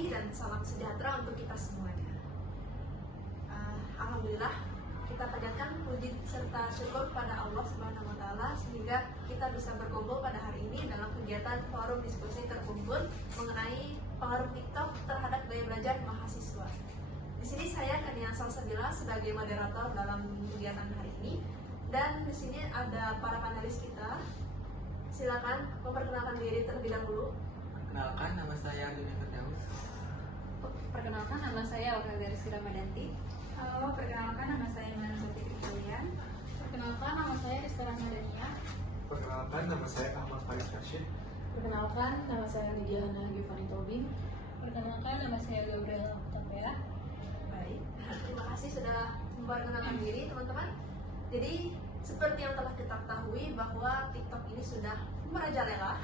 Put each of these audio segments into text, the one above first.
pagi dan salam sejahtera untuk kita semuanya. Alhamdulillah, kita panjatkan puji serta syukur pada Allah Subhanahu wa Ta'ala sehingga kita bisa berkumpul pada hari ini dalam kegiatan forum diskusi terkumpul mengenai pengaruh TikTok terhadap gaya belajar mahasiswa. Di sini saya Kania Salsabila sebagai moderator dalam kegiatan hari ini, dan di sini ada para panelis kita. Silakan memperkenalkan diri terlebih dahulu. Perkenalkan, nama saya Dunia Firdaus. Perkenalkan, nama saya Aurelia Rizky Ramadanti. Halo, perkenalkan nama saya Nana Siti Kilian. Perkenalkan, nama saya Rizky Rahmadania. Perkenalkan, nama saya Ahmad Faris Rashid. Perkenalkan, nama saya Lydia Hana Giovanni Tobing. Perkenalkan, nama saya Gabriela Tapea. Baik, terima kasih sudah memperkenalkan diri teman-teman. Jadi seperti yang telah kita ketahui bahwa TikTok ini sudah merajalela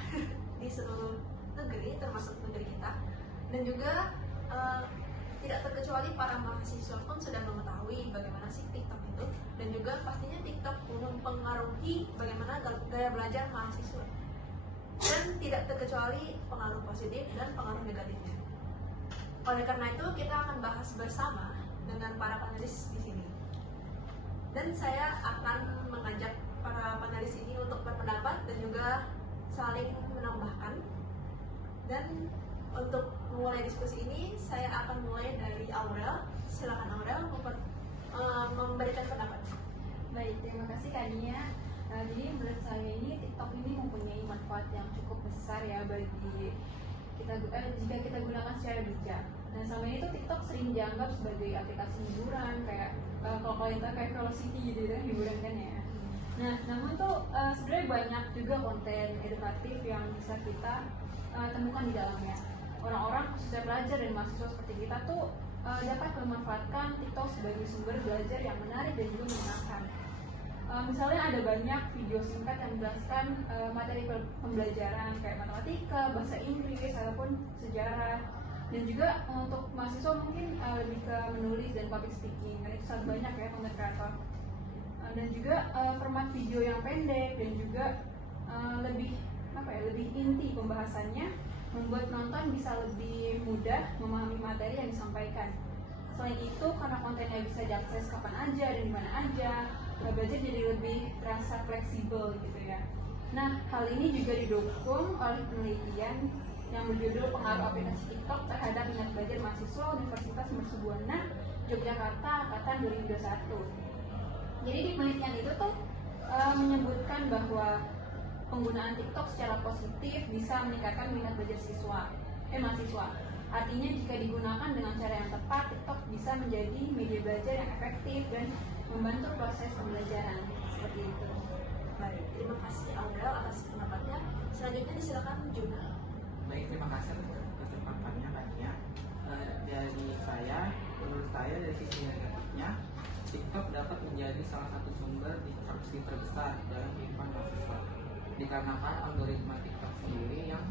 di seluruh negeri termasuk negeri kita, dan juga tidak terkecuali para mahasiswa pun sudah mengetahui bagaimana sih TikTok itu, dan juga pastinya TikTok mempengaruhi bagaimana gaya belajar mahasiswa, dan tidak terkecuali pengaruh positif dan pengaruh negatifnya. Oleh karena itu kita akan bahas bersama dengan para panelis di sini. Dan saya akan mengajak para panelis ini untuk berpendapat dan juga saling menambahkan. Dan untuk memulai diskusi ini, saya akan mulai dari Aurel. Silakan Aurel memberikan pendapat. Baik, terima kasih Kania. Jadi menurut saya ini TikTok ini mempunyai manfaat yang cukup besar ya bagi kita jika kita gunakan secara bijak. Dan selama ini tuh TikTok sering dianggap sebagai aplikasi hiburan, kayak kalau kalian tahu kayak Velocity gitu kan, hiburan kan ya. Nah, namun tuh sebenarnya banyak juga konten edukatif yang bisa kita temukan di dalamnya. Orang-orang khususnya pelajar dan mahasiswa seperti kita tuh dapat memanfaatkan TikTok sebagai sumber belajar yang menarik dan juga menyenangkan. Misalnya ada banyak video singkat yang menjelaskan materi pembelajaran kayak matematika, bahasa Inggris, ataupun sejarah. Dan juga untuk mahasiswa mungkin lebih ke menulis dan public speaking, karena itu sangat banyak ya konten kreator. Dan juga format video yang pendek dan juga lebih inti pembahasannya, membuat penonton bisa lebih mudah memahami materi yang disampaikan. Selain itu, karena kontennya bisa diakses kapan aja dan dimana aja, belajar jadi lebih terasa fleksibel gitu ya. Nah, hal ini juga didukung oleh penelitian yang berjudul Pengaruh Aplikasi TikTok terhadap Minat Belajar Mahasiswa Universitas Mercubuana, Yogyakarta, angkatan 2021. Jadi di penelitian itu tuh menyebutkan bahwa penggunaan TikTok secara positif bisa meningkatkan minat belajar mahasiswa. Artinya jika digunakan dengan cara yang tepat, TikTok bisa menjadi media belajar yang efektif dan membantu proses pembelajaran seperti itu. Baik, terima kasih Aurel atas pendapatnya. Selanjutnya disilakan Juna. Baik, terima kasih atas kesempatannya Kania. Menurut saya dari sisi negatifnya, TikTok dapat menjadi salah satu sumber distraksi terbesar dalam kehidupan mahasiswa. Dikarenakan algoritma TikTok sendiri yang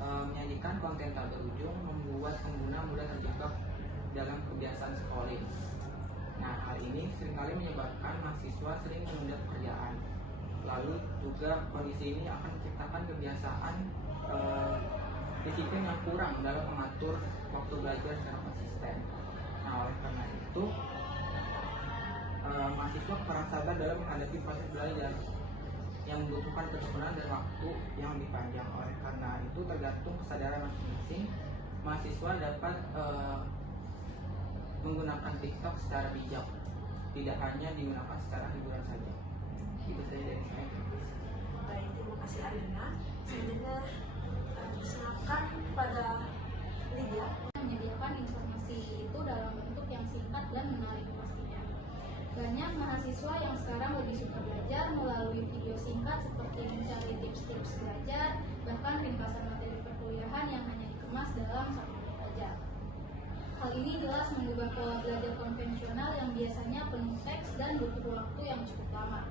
menyajikan konten tak berujung membuat pengguna mudah terjebak dalam kebiasaan scrolling. Nah, hal ini seringkali menyebabkan mahasiswa sering menunda pekerjaan. Lalu juga kondisi ini akan menciptakan kebiasaan disiplin yang kurang dalam mengatur waktu belajar secara konsisten. Nah, oleh karena itu mahasiswa kurang sabar dalam menghadapi proses belajar yang membutuhkan ketekunan dan waktu yang lebih panjang. Oleh karena itu, tergantung kesadaran masing-masing, mahasiswa dapat menggunakan TikTok secara bijak, tidak hanya digunakan secara hiburan saja. Itu saja dari saya. Baik, terima kasih Arina. Selanjutnya silakan kepada Lydia. Menyediakan informasi itu dalam bentuk yang singkat dan menarik pastinya. Banyak mahasiswa yang sekarang lebih suka belajar melalui video singkat seperti mencari tips-tips belajar, bahkan ringkasan materi perkuliahan yang hanya dikemas dalam 1 menit saja. Hal ini jelas mengubah pola belajar konvensional yang biasanya penuh teks dan butuh waktu yang cukup lama.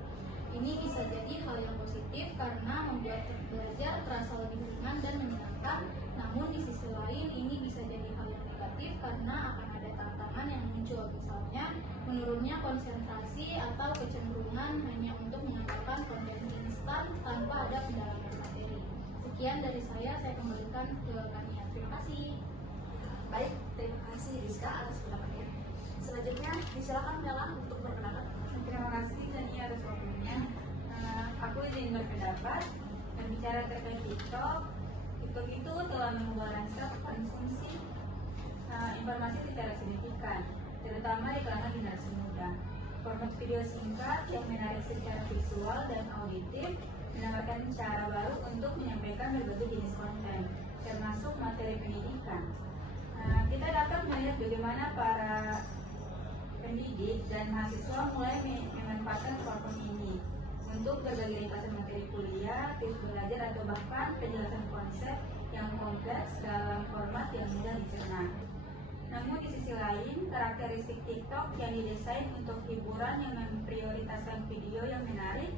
Ini bisa jadi hal yang positif karena membuat belajar terasa lebih ringan dan menyenangkan. Namun di sisi lain ini bisa jadi hal yang negatif karena akan ada tantangan yang muncul, misalnya menurunnya konsentrasi atau kecenderungan hanya untuk mengandalkan konten instan tanpa ada pendalaman materi. Sekian dari saya kembalikan ke Kania. Terima kasih. Baik, terima kasih Rizka atas pendapatnya. Selanjutnya, disilakan Mela untuk berpendapat. Terima kasih Dania atas waktunya. Aku izin berpendapat. Bicara terkait TikTok itu telah mengubah rasa konsumsi informasi secara signifikan, terutama di kalangan generasi muda. Format video singkat yang menarik secara visual dan auditif menawarkan cara baru untuk menyampaikan berbagai jenis konten, termasuk materi pendidikan. Kita dapat melihat bagaimana para pendidik dan mahasiswa mulai memanfaatkan platform ini untuk berbagai ringkasan materi kuliah, tips belajar, atau bahkan penjelasan konsep yang kompleks dalam format yang mudah dicerna. Namun di sisi lain, karakteristik TikTok yang didesain untuk hiburan yang memprioritaskan video yang menarik,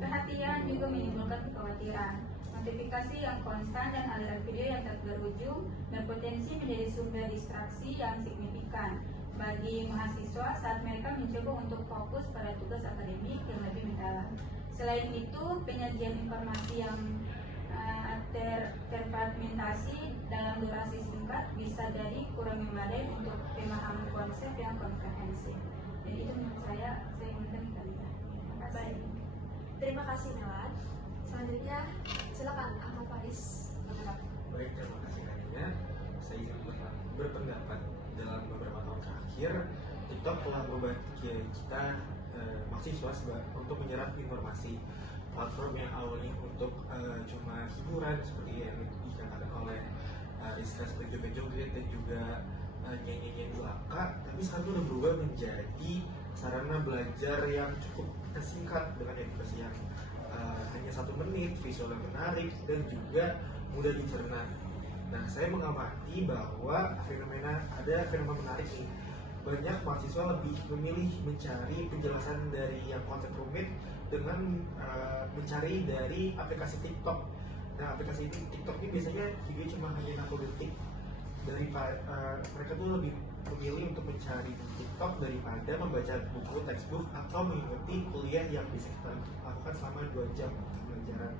perhatian juga menimbulkan kekhawatiran. Notifikasi yang konstan dan aliran video yang tak berujung berpotensi menjadi sumber distraksi yang signifikan bagi mahasiswa saat mereka mencoba untuk fokus pada tugas akademik yang lebih mendalam. Selain itu, penyajian informasi yang terfragmentasi dalam durasi singkat bisa jadi kurang memadai untuk pemahaman konsep yang komprehensif. Jadi itu menurut saya ingin kalian. Terima kasih. Baik, terima kasih Mela. Selanjutnya, silakan Ahmad Faris berpendapat. Baik, terima kasih Nadia. Saya ingin berpendapat dalam beberapa tahun terakhir, TikTok telah membantu kita mahasiswa untuk menyerap informasi. Platform yang awalnya untuk cuma hiburan seperti yang dikatakan oleh Rizka seperti joget-joget dan juga nyanyi-nyanyi belaka, tapi sekarang sudah berubah menjadi sarana belajar yang cukup singkat dengan edukasi yang hanya 1 menit, visual yang menarik dan juga mudah dicerna. Nah, saya mengamati bahwa ada fenomena menarik nih. Banyak mahasiswa lebih memilih mencari penjelasan dari yang konsep rumit dengan mencari dari aplikasi TikTok. Nah, aplikasi TikTok ini biasanya video cuma hanya 60 detik. Mereka tuh lebih memilih untuk mencari TikTok daripada membaca buku textbook atau mengikuti kuliah yang bisa kita lakukan selama 2 jam pembelajaran.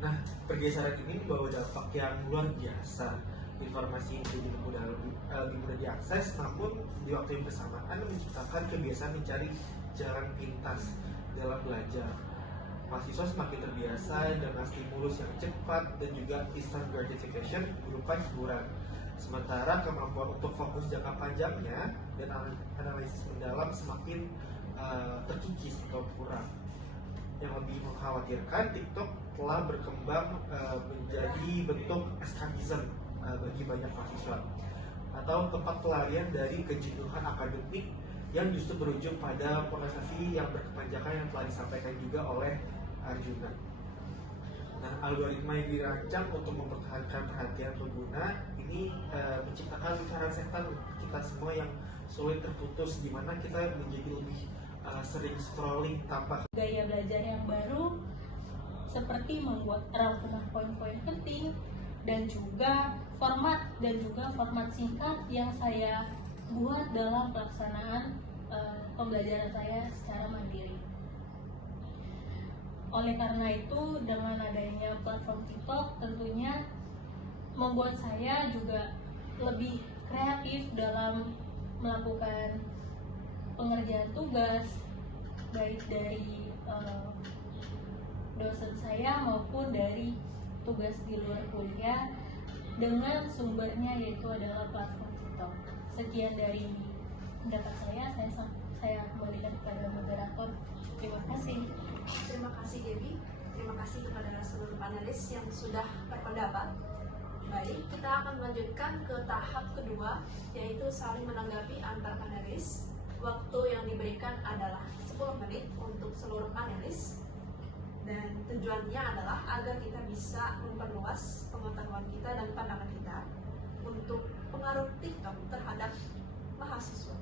Nah, pergeseran ini membawa dampak yang luar biasa. Informasi ini jadi lebih mudah diakses, namun di waktu yang bersamaan menciptakan kebiasaan mencari jalan pintas dalam belajar. Mahasiswa semakin terbiasa dengan stimulus yang cepat dan juga instant gratification berupa hiburan. Sementara kemampuan untuk fokus jangka panjangnya dan analisis mendalam semakin terkikis atau kurang. Yang lebih mengkhawatirkan, TikTok telah berkembang menjadi bentuk escapism bagi banyak mahasiswa atau tempat pelarian dari kejenuhan akademik yang justru berujung pada pornografi yang berkepanjangan yang telah disampaikan juga oleh Arjuna. Nah, algoritma yang dirancang untuk mempertahankan perhatian pengguna ini menciptakan lingkaran setan kita semua yang sulit terputus, di mana kita menjadi lebih sering scrolling tanpa gaya belajar yang baru, seperti membuat rangkuman poin-poin penting dan juga format singkat yang saya buat dalam pelaksanaan pembelajaran saya secara mandiri. Oleh karena itu, dengan adanya platform TikTok tentunya membuat saya juga lebih kreatif dalam melakukan pengerjaan tugas, baik dari dosen saya maupun dari tugas di luar kuliah, dengan sumbernya yaitu adalah platform TikTok. Sekian dari pendapat saya kembalikan kepada moderator. Terima kasih. Terima kasih Debbie. Terima kasih kepada seluruh panelis yang sudah berpendapat. Baik, kita akan melanjutkan ke tahap kedua, yaitu saling menanggapi antar panelis. Waktu yang diberikan adalah 10 menit untuk seluruh panelis. Dan tujuannya adalah agar kita bisa memperluas pengetahuan kita dan pandangan kita untuk pengaruh TikTok terhadap mahasiswa.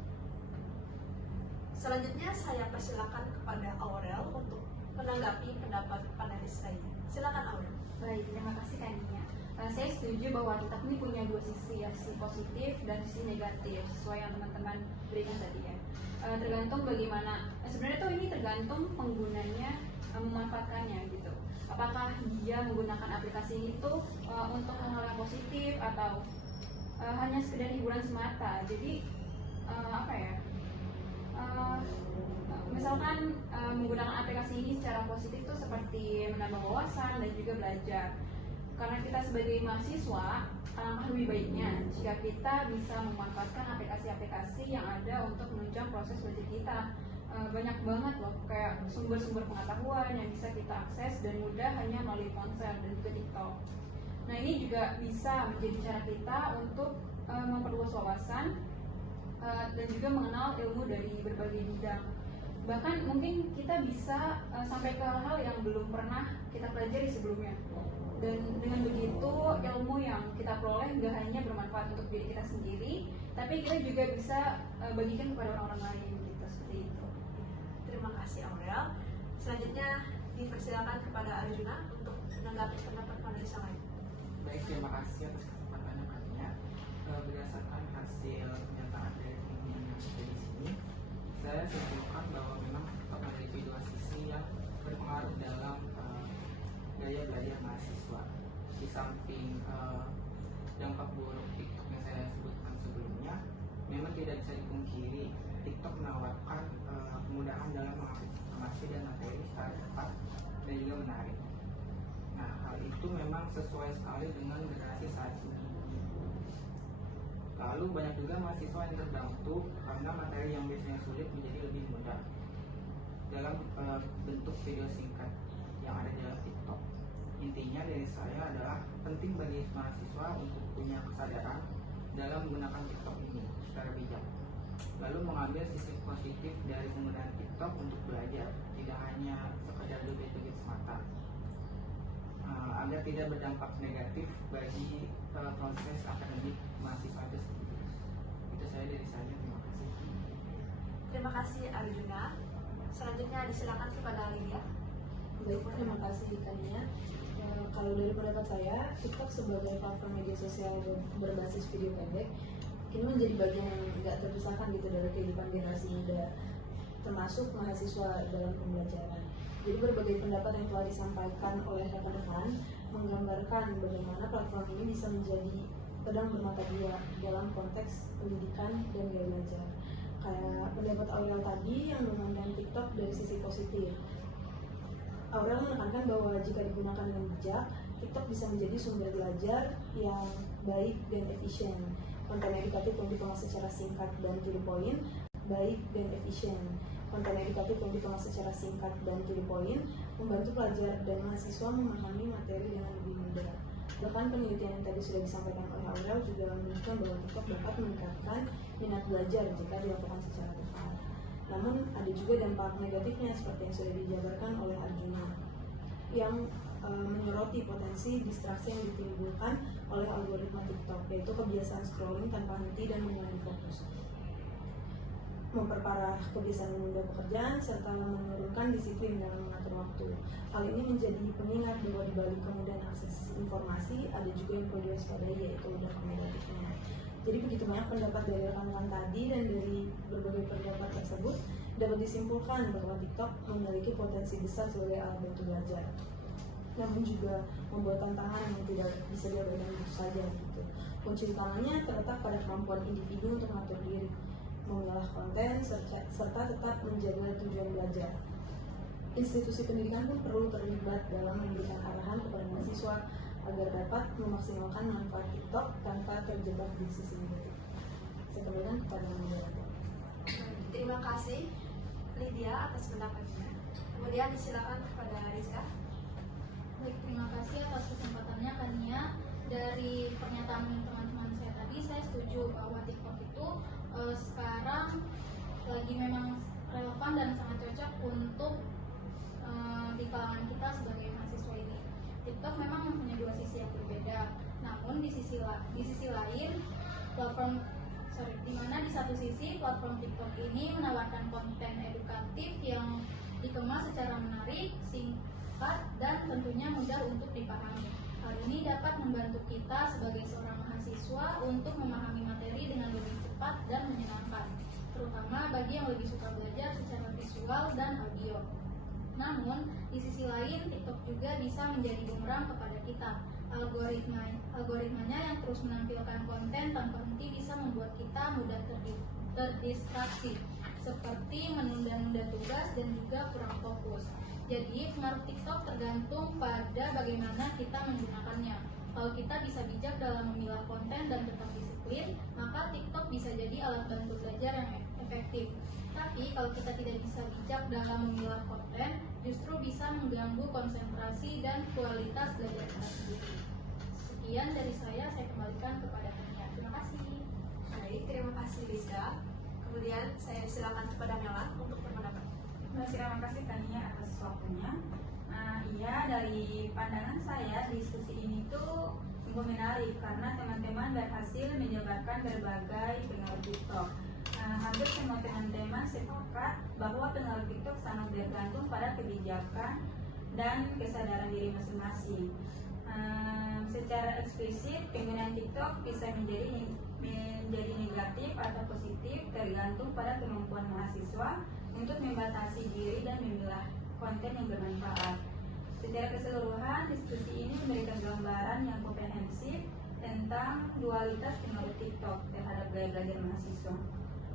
Selanjutnya saya persilakan kepada Aurel untuk menanggapi pendapat panelis lainnya. Silakan Aurel. Baik, terima kasih Kania. Saya setuju bahwa TikTok ini punya 2 sisi, ya, sisi positif dan sisi negatif, sesuai yang teman-teman berikan tadi ya. Tergantung bagaimana, sebenarnya tuh ini tergantung penggunanya memanfaatkannya gitu. Apakah dia menggunakan aplikasi itu untuk hal yang positif atau hanya sekedar hiburan semata. Jadi apa ya? Misalkan menggunakan aplikasi ini secara positif tuh seperti menambah wawasan dan juga belajar. Karena kita sebagai mahasiswa, alangkah lebih baiknya jika kita bisa memanfaatkan aplikasi-aplikasi yang ada untuk menunjang proses belajar kita. Banyak banget loh kayak sumber-sumber pengetahuan yang bisa kita akses dan mudah hanya melalui ponsel dan juga TikTok. Nah, ini juga bisa menjadi cara kita untuk memperluas wawasan dan juga mengenal ilmu dari berbagai bidang. Bahkan mungkin kita bisa sampai ke hal yang belum pernah kita pelajari sebelumnya. Dan dengan begitu ilmu yang kita peroleh nggak hanya bermanfaat untuk diri kita sendiri, tapi kita juga bisa bagikan kepada orang-orang lain gitu, seperti itu. Terima kasih Aurel. Selanjutnya dipersilakan kepada Arjuna untuk menanggapi pendapat panelis yang lain. Baik, terima kasih atas kesempatannya Kania. Berdasarkan hasil pernyataan dari tim yang ada di sini, saya simpulkan bahwa memang TikTok memiliki dua sisi yang berpengaruh dalam gaya belajar mahasiswa. Di samping dampak buruk TikTok yang saya sebutkan sebelumnya, memang tidak bisa dipungkiri TikTok menawarkan kemudahan dalam mengakses informasi dan materi secara cepat dan juga menarik. Nah, hal itu memang sesuai sekali dengan generasi saat ini. Lalu banyak juga mahasiswa yang terbantu karena materi yang biasanya sulit menjadi lebih mudah dalam bentuk video singkat yang ada di dalam TikTok. Intinya dari saya adalah penting bagi mahasiswa untuk punya kesadaran dalam menggunakan TikTok ini secara bijak. Lalu mengambil sisi positif dari penggunaan TikTok untuk belajar, tidak hanya sekedar joget-joget semata, agar tidak berdampak negatif bagi proses akademik mahasiswa itu sendiri. Itu saya dari saya, terima kasih. Terima kasih Arjuna. Selanjutnya disilakan kepada Lydia. Baik, terima kasih Kania. Kalau dari pendapat saya, TikTok sebagai platform media sosial berbasis video pendek ini menjadi bagian yang nggak terpisahkan gitu dari kehidupan generasi muda, termasuk mahasiswa dalam pembelajaran. Jadi berbagai pendapat yang telah disampaikan oleh rekan-rekan menggambarkan bagaimana platform ini bisa menjadi pedang bermata dua dalam konteks pendidikan dan gaya belajar. Kayak pendapat Aurel tadi yang memandang TikTok dari sisi positif. Aurel menekankan bahwa jika digunakan dengan bijak, TikTok bisa menjadi sumber belajar yang baik dan efisien. Konten edukatif yang dikemas secara singkat dan to the point, baik dan efisien. Konten edukatif yang dikemas secara singkat dan to the point membantu pelajar dan mahasiswa memahami materi dengan lebih mudah. Bahkan penelitian yang tadi sudah disampaikan oleh Aurel juga menunjukkan bahwa TikTok dapat meningkatkan minat belajar jika dilakukan secara tepat. Namun ada juga dampak negatifnya seperti yang sudah dijabarkan oleh Arjuna, yang menyoroti potensi distraksi yang ditimbulkan oleh algoritma TikTok, yaitu kebiasaan scrolling tanpa henti dan mengurangi fokus, memperparah kebiasaan menunda pekerjaan, serta menurunkan disiplin dalam mengatur waktu. Hal ini menjadi pengingat bahwa di balik kemudahan akses informasi ada juga yang perlu diwaspadai, yaitu dampak negatifnya. Jadi begitu banyak pendapat dari rekan-rekan tadi, dan dari berbagai pendapat tersebut dapat disimpulkan bahwa TikTok memiliki potensi besar sebagai alat bantu belajar, namun juga membuat tantangan yang tidak bisa diabaikan begitu saja gitu. Kunci utamanya terletak pada kemampuan individu untuk mengatur diri, memilah konten, serta tetap menjaga tujuan belajar. Institusi pendidikan pun perlu terlibat dalam memberikan arahan kepada mahasiswa agar dapat memaksimalkan manfaat TikTok tanpa terjebak di sisi negatif. Saya kembalikan kepada moderator. Terima kasih Lydia atas pendapatnya. Kemudian disilakan kepada Rizka. Baik, terima kasih atas kesempatannya Kania. Dari pernyataan teman-teman saya tadi, saya setuju bahwa TikTok itu sekarang lagi memang relevan dan sangat cocok untuk di kalangan kita sebagai mahasiswa ini. TikTok memang mempunyai dua sisi yang berbeda, namun di sisi lain di mana di satu sisi platform TikTok ini menawarkan konten edukatif yang dikemas secara menarik, singkat, dan tentunya mudah untuk dipahami. Hal ini dapat membantu kita sebagai seorang mahasiswa untuk memahami materi dengan lebih cepat dan menyenangkan, terutama bagi yang lebih suka belajar secara visual dan audio. Namun, di sisi lain, TikTok juga bisa menjadi bumerang kepada kita, Algoritmanya yang terus menampilkan konten tanpa henti bisa membuat kita mudah terdistraksi, seperti menunda-nunda tugas dan juga kurang fokus. Jadi pengaruh TikTok tergantung pada bagaimana kita menggunakannya. Kalau kita bisa bijak dalam memilah konten dan tetap disiplin, maka TikTok bisa jadi alat bantu belajar yang efektif. Tapi kalau kita tidak bisa bijak dalam memilah konten, justru bisa mengganggu konsentrasi dan kualitas belajar kita sendiri. Sekian dari saya kembalikan kepada Tania. Terima kasih. Baik, terima kasih Rizka. Kemudian saya silakan kepada Mela untuk berpendapat. Terima kasih Tania atas waktunya. Iya, dari pandangan saya diskusi ini tuh sungguh menarik karena teman-teman berhasil menyebarkan berbagai pengaruh TikTok. Hampir semua teman-teman sepakat bahwa pengaruh TikTok sangat bergantung pada kebijakan dan kesadaran diri masing-masing. Secara eksplisit, penggunaan TikTok bisa menjadi negatif atau positif tergantung pada kemampuan mahasiswa untuk membatasi diri dan memilah konten yang bermanfaat. Secara keseluruhan, diskusi ini memberikan gambaran yang komprehensif tentang dualitas pengaruh TikTok terhadap gaya belajar mahasiswa.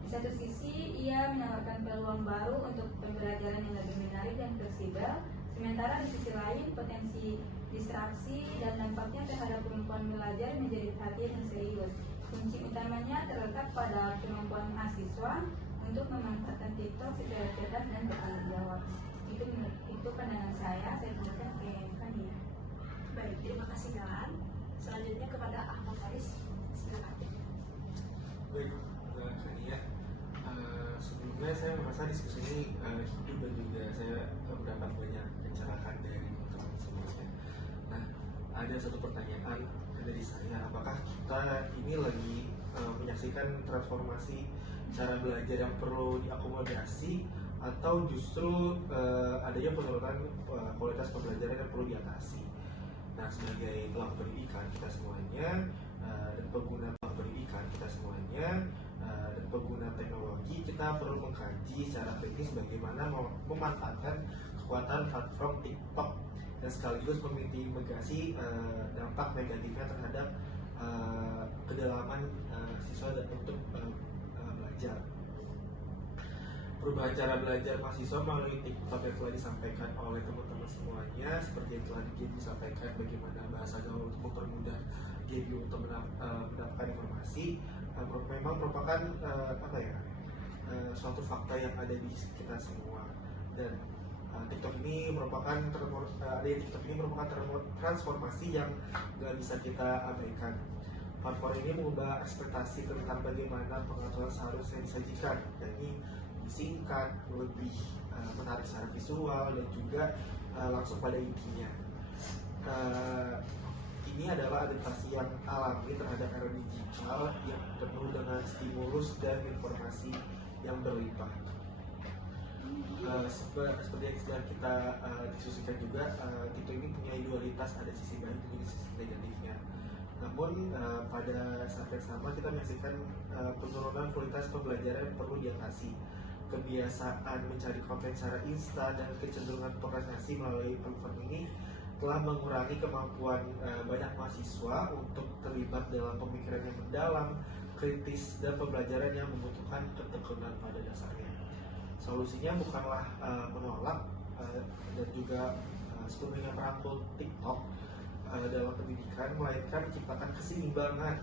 Di satu sisi, ia menawarkan peluang baru untuk pembelajaran yang lebih menarik dan fleksibel, sementara di sisi lain, potensi distraksi dan dampaknya terhadap kemampuan belajar menjadi perhatian yang serius. Kunci utamanya terletak pada kemampuan mahasiswa untuk memanfaatkan TikTok secara cerdas dan bertanggung jawab. Itu pandangan saya kembalikan ke Kania. Baik, terima kasih Melan. Selanjutnya kepada Ahmad Faris. Silakan. Baik, Kania. Sebelumnya saya merasa diskusi ini hidup dan juga saya mendapat banyak pencerahan dari teman-teman semuanya. Nah, ada satu pertanyaan dari saya, apakah kita ini lagi menyaksikan transformasi cara belajar yang perlu diakomodasi atau justru adanya penurunan kualitas pembelajaran yang perlu diatasi? Nah, sebagai pelaku pendidikan kita semuanya dan pengguna pendidikan kita semuanya dan pengguna teknologi, kita perlu mengkaji secara kritis bagaimana memanfaatkan kekuatan platform TikTok dan sekaligus memitigasi dampak negatifnya terhadap kedalaman siswa dan untuk belajar. Perubahan cara belajar mahasiswa melalui TikTok yang telah disampaikan oleh teman-teman semuanya, seperti yang telah disampaikan bagaimana bahasa gaul untuk mempermudah Gaby untuk mendapatkan informasi, memang merupakan suatu fakta yang ada di kita semua. Dan TikTok ini merupakan transformasi yang nggak bisa kita abaikan. Platform ini mengubah ekspektasi tentang bagaimana pengetahuan seharusnya disajikan, yakni singkat, lebih menarik secara visual, dan juga langsung pada intinya. Ini adalah adaptasi yang alami terhadap era digital yang penuh dengan stimulus dan informasi yang berlimpah. Seperti yang sudah kita diskusikan juga, TikTok ini punya dualitas, ada sisi baik dan sisi negatifnya. Namun pada saat yang sama kita menyaksikan penurunan kualitas pembelajaran yang perlu diatasi. Kebiasaan mencari konten secara instan dan kecenderungan prokrastinasi melalui platform ini telah mengurangi kemampuan banyak mahasiswa untuk terlibat dalam pemikiran yang mendalam, kritis, dan pembelajaran yang membutuhkan ketekunan pada dasarnya. Solusinya bukanlah menolak dan juga sepenuhnya merangkul TikTok dalam pendidikan, melainkan menciptakan keseimbangan.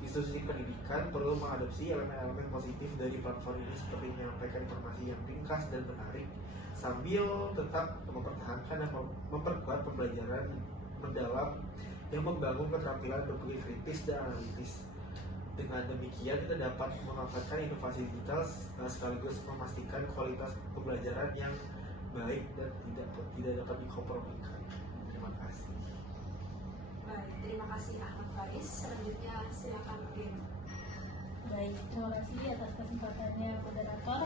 Institusi pendidikan perlu mengadopsi elemen-elemen positif dari platform ini, seperti menyampaikan informasi yang ringkas dan menarik, sambil tetap mempertahankan dan memperkuat pembelajaran mendalam yang membangun keterampilan berpikir kritis dan analitis. Dengan demikian, kita dapat memanfaatkan inovasi digital sekaligus memastikan kualitas pembelajaran yang baik dan tidak dapat dikompromikan. Terima kasih. Baik, terima kasih Ahmad Faris. Selanjutnya silakan Gen. Baik, terima kasih atas kesempatannya moderator.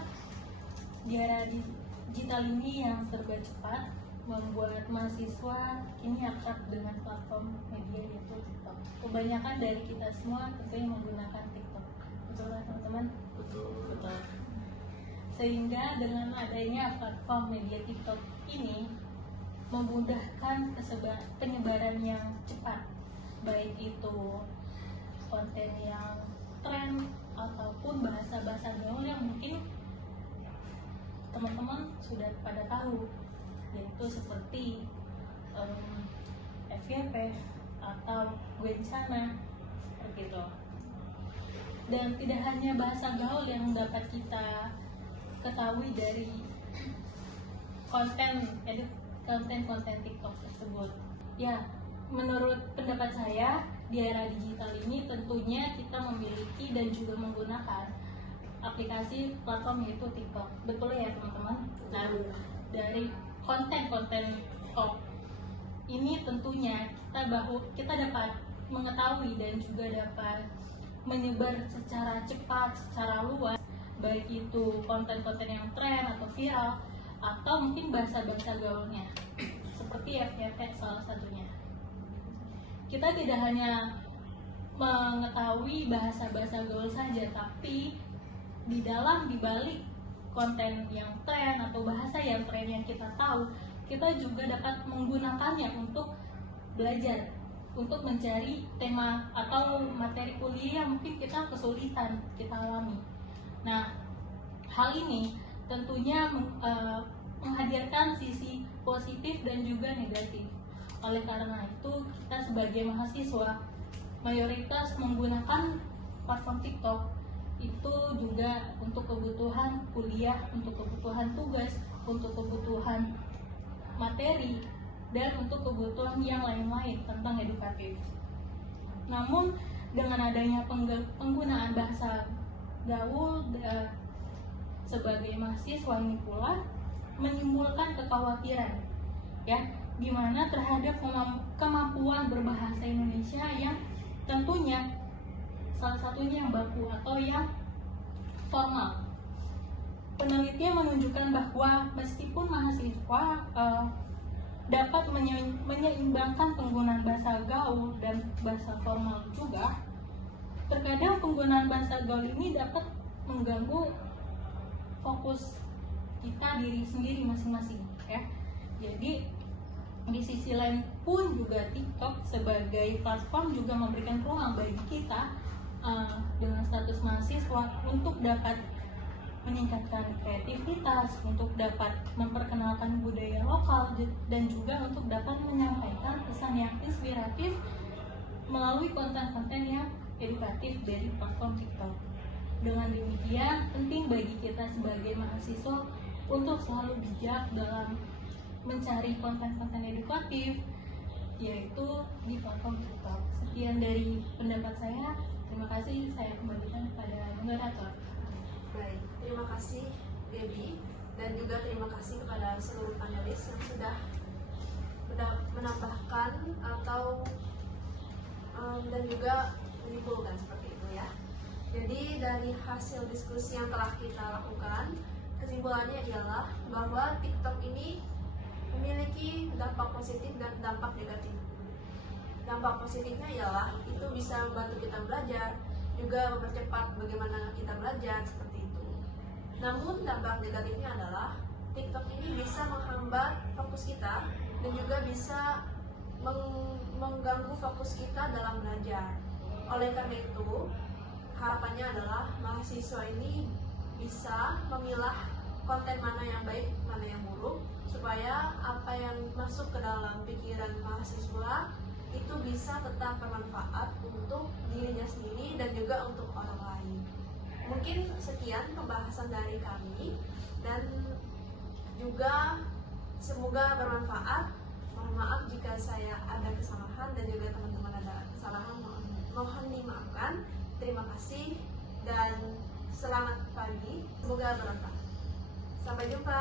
Di era digital ini yang serba cepat membuat mahasiswa kini akrab dengan platform media yaitu TikTok. Kebanyakan dari kita semua tentunya menggunakan TikTok. Betul kan teman-teman? Betul. Sehingga dengan adanya platform media TikTok ini, memudahkan penyebaran yang cepat, baik itu konten yang tren ataupun bahasa-bahasa gaul yang mungkin teman-teman sudah pada tahu, yaitu seperti FYP atau Gwencana seperti itu. Dan tidak hanya bahasa gaul yang dapat kita ketahui dari konten TikTok tersebut. Ya, menurut pendapat saya, di era digital ini tentunya kita memiliki dan juga menggunakan aplikasi platform yaitu TikTok. Betul ya teman-teman? Nah, dari konten-konten TikTok ini tentunya kita dapat mengetahui dan juga dapat menyebar secara cepat, secara luas, baik itu konten-konten yang tren atau viral atau mungkin bahasa-bahasa gaulnya seperti FYP salah satunya. Kita tidak hanya mengetahui bahasa-bahasa gaul saja, tapi dibalik konten yang tren atau bahasa yang tren yang kita tahu, kita juga dapat menggunakannya untuk belajar, untuk mencari tema atau materi kuliah yang mungkin kita kesulitan kita alami. Nah, hal ini tentunya menghadirkan sisi positif dan juga negatif. Oleh karena itu, kita sebagai mahasiswa mayoritas menggunakan platform TikTok itu juga untuk kebutuhan kuliah, untuk kebutuhan tugas, untuk kebutuhan materi, dan untuk kebutuhan yang lain-lain tentang edukatif. Namun dengan adanya penggunaan bahasa gaul sebagai mahasiswa ini pula menimbulkan kekhawatiran, ya, di mana terhadap kemampuan berbahasa Indonesia yang tentunya salah satunya yang baku atau yang formal. Penelitian menunjukkan bahwa meskipun mahasiswa dapat menyeimbangkan penggunaan bahasa gaul dan bahasa formal juga, terkadang penggunaan bahasa gaul ini dapat mengganggu fokus kita diri sendiri masing-masing, ya. Jadi di sisi lain pun juga TikTok sebagai platform juga memberikan ruang bagi kita dengan status mahasiswa untuk dapat meningkatkan kreativitas, untuk dapat memperkenalkan budaya lokal, dan juga untuk dapat menyampaikan pesan yang inspiratif melalui konten-konten yang edukatif dari platform TikTok. Dengan demikian, penting bagi kita sebagai mahasiswa untuk selalu bijak dalam mencari konten-konten edukatif, yaitu di platform TikTok. Sekian dari pendapat saya. Terima kasih, saya kembalikan kepada moderator. Baik, terima kasih Debbie, dan juga terima kasih kepada seluruh panelis yang sudah menambahkan atau dan juga menyimpulkan seperti itu, ya. Jadi dari hasil diskusi yang telah kita lakukan, kesimpulannya adalah bahwa TikTok ini memiliki dampak positif dan dampak negatif. Dampak positifnya ialah itu bisa membantu kita belajar, juga mempercepat bagaimana kita belajar seperti itu. Namun dampak negatifnya adalah TikTok ini bisa menghambat fokus kita dan juga bisa mengganggu fokus kita dalam belajar. Oleh karena itu, harapannya adalah mahasiswa ini bisa memilah konten mana yang baik, mana yang buruk, supaya apa yang masuk ke dalam pikiran mahasiswa itu bisa tetap bermanfaat untuk dirinya sendiri dan juga untuk orang lain. Mungkin sekian pembahasan dari kami, dan juga semoga bermanfaat. Mohon maaf jika saya ada kesalahan dan juga teman-teman ada kesalahan, mohon dimaafkan. Terima kasih dan selamat pagi, semoga bermanfaat. Sampai jumpa.